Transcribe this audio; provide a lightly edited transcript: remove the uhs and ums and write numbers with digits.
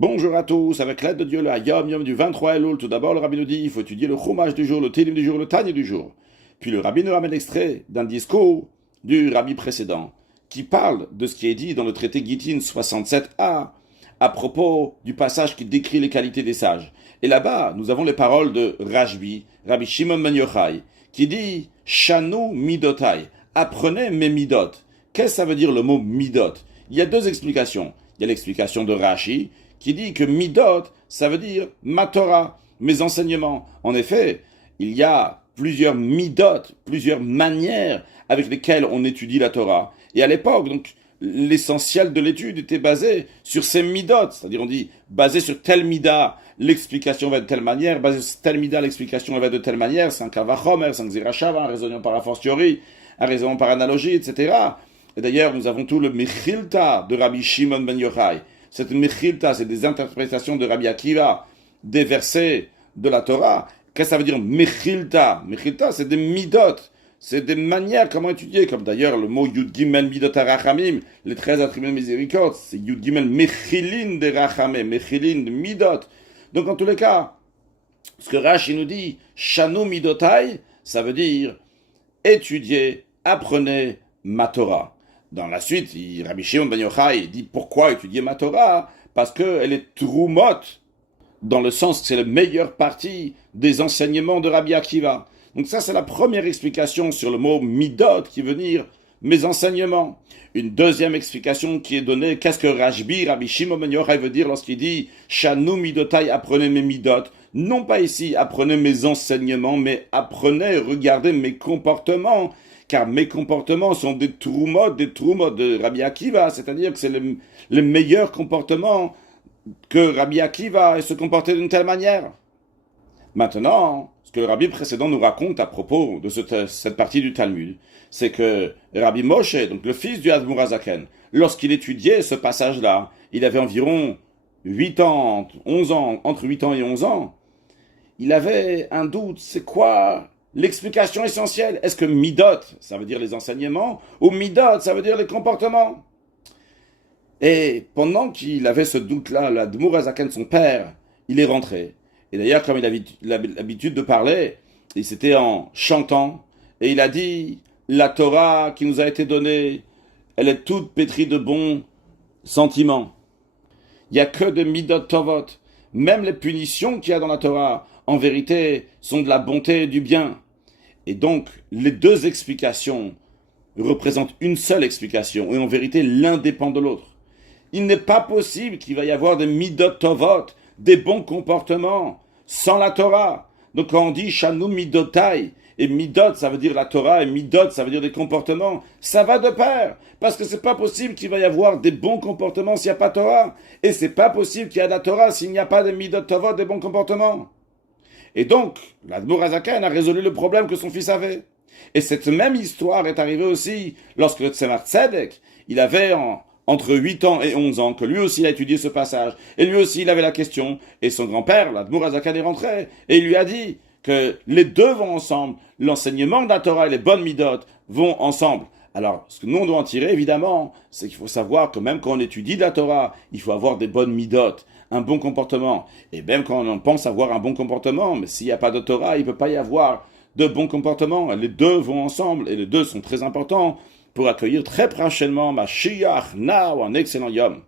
Bonjour à tous, avec l'aide de Dieu, le Hayom Yom du 23 Elul. Tout d'abord, le rabbi nous dit il faut étudier le Chumash du jour, le Télim du jour, le Tanya du jour. Puis le rabbi nous ramène extrait d'un discours du rabbi précédent qui parle de ce qui est dit dans le traité Gittin 67a à propos du passage qui décrit les qualités des sages. Et là-bas, nous avons les paroles de Rashbi, Rabbi Shimon ben Yochai, qui dit Shanu midotai, apprenez mes midot. Qu'est-ce que ça veut dire le mot midot? Il y a deux explications. Il y a l'explication de Rashi, qui dit que midot, ça veut dire ma Torah, mes enseignements. En effet, il y a plusieurs midot, plusieurs manières avec lesquelles on étudie la Torah. Et à l'époque, donc, l'essentiel de l'étude était basé sur ces midot, c'est-à-dire on dit basé sur tel mida, l'explication va être de telle manière, basé sur tel mida, l'explication va être de telle manière, c'est un kavachomer, c'est un xirachava, un raisonnement par a fortiori, un raisonnement par analogie, etc. Et d'ailleurs, nous avons tout le Mechilta de Rabbi Shimon ben Yochai. C'est une Mechilta, c'est des interprétations de Rabbi Akiva, des versets de la Torah. Qu'est-ce que ça veut dire Mechilta? Mechilta, c'est des midot, c'est des manières comment étudier, comme d'ailleurs le mot Yud Gimel Midot HaRachamim, les 13 attributs de miséricorde, c'est Yud Gimel Mechilin de Rachamim, Mechilin de midot. Donc en tous les cas, ce que Rashi nous dit, Shanu Midotai, ça veut dire étudier, apprenez ma Torah. Dans la suite, Rabbi Shimon ben Yochai dit pourquoi étudier ma Torah? Parce qu'elle est trumot, dans le sens que c'est la meilleure partie des enseignements de Rabbi Akiva. Donc ça, c'est la première explication sur le mot midot, qui veut dire mes enseignements. Une deuxième explication qui est donnée, qu'est-ce que Rabbi Shimon ben Yochai veut dire lorsqu'il dit Shanu midotai, apprenez mes midot. Non pas ici, apprenez mes enseignements, mais apprenez, regardez mes comportements. Car mes comportements sont des trumot de Rabbi Akiva, c'est-à-dire que c'est les meilleurs comportements que Rabbi Akiva ait se comporter d'une telle manière. Maintenant, ce que le rabbi précédent nous raconte à propos de cette partie du Talmud, c'est que Rabbi Moshe, donc le fils du Admor HaZaken, lorsqu'il étudiait ce passage-là, il avait environ 8 ans, 11 ans, entre 8 ans et 11 ans, il avait un doute, c'est quoi l'explication essentielle? Est-ce que midot, ça veut dire les enseignements, ou midot, ça veut dire les comportements? Et pendant qu'il avait ce doute-là, l'Admor HaZaken, son père, il est rentré. Et d'ailleurs, comme il avait l'habitude de parler, il s'était en chantant, et il a dit, la Torah qui nous a été donnée, elle est toute pétrie de bons sentiments. Il n'y a que de midot tovot. Même les punitions qu'il y a dans la Torah, en vérité, sont de la bonté et du bien. Et donc, les deux explications représentent une seule explication, et en vérité, l'un dépend de l'autre. Il n'est pas possible qu'il va y avoir des midot tovot, des bons comportements, sans la Torah. Donc quand on dit Shanu midotai, et midot, ça veut dire la Torah, et midot, ça veut dire des comportements, ça va de pair. Parce que c'est pas possible qu'il va y avoir des bons comportements s'il n'y a pas de Torah. Et c'est pas possible qu'il y ait de la Torah s'il n'y a pas de midot tovot, des bons comportements. Et donc, l'Admor HaZaken a résolu le problème que son fils avait. Et cette même histoire est arrivée aussi lorsque le Tzemar Tzedek, il avait entre 8 ans et 11 ans, que lui aussi a étudié ce passage, et lui aussi il avait la question, et son grand-père, l'Admor HaZaken, est rentré, et il lui a dit que les deux vont ensemble, l'enseignement de la Torah et les bonnes midot vont ensemble. Alors, ce que nous on doit en tirer, évidemment, c'est qu'il faut savoir que même quand on étudie la Torah, il faut avoir des bonnes midot, un bon comportement. Et même quand on pense avoir un bon comportement, mais s'il n'y a pas de Torah, il ne peut pas y avoir de bon comportement. Les deux vont ensemble, et les deux sont très importants pour accueillir très prochainement Mashiach Now, un excellent Yom.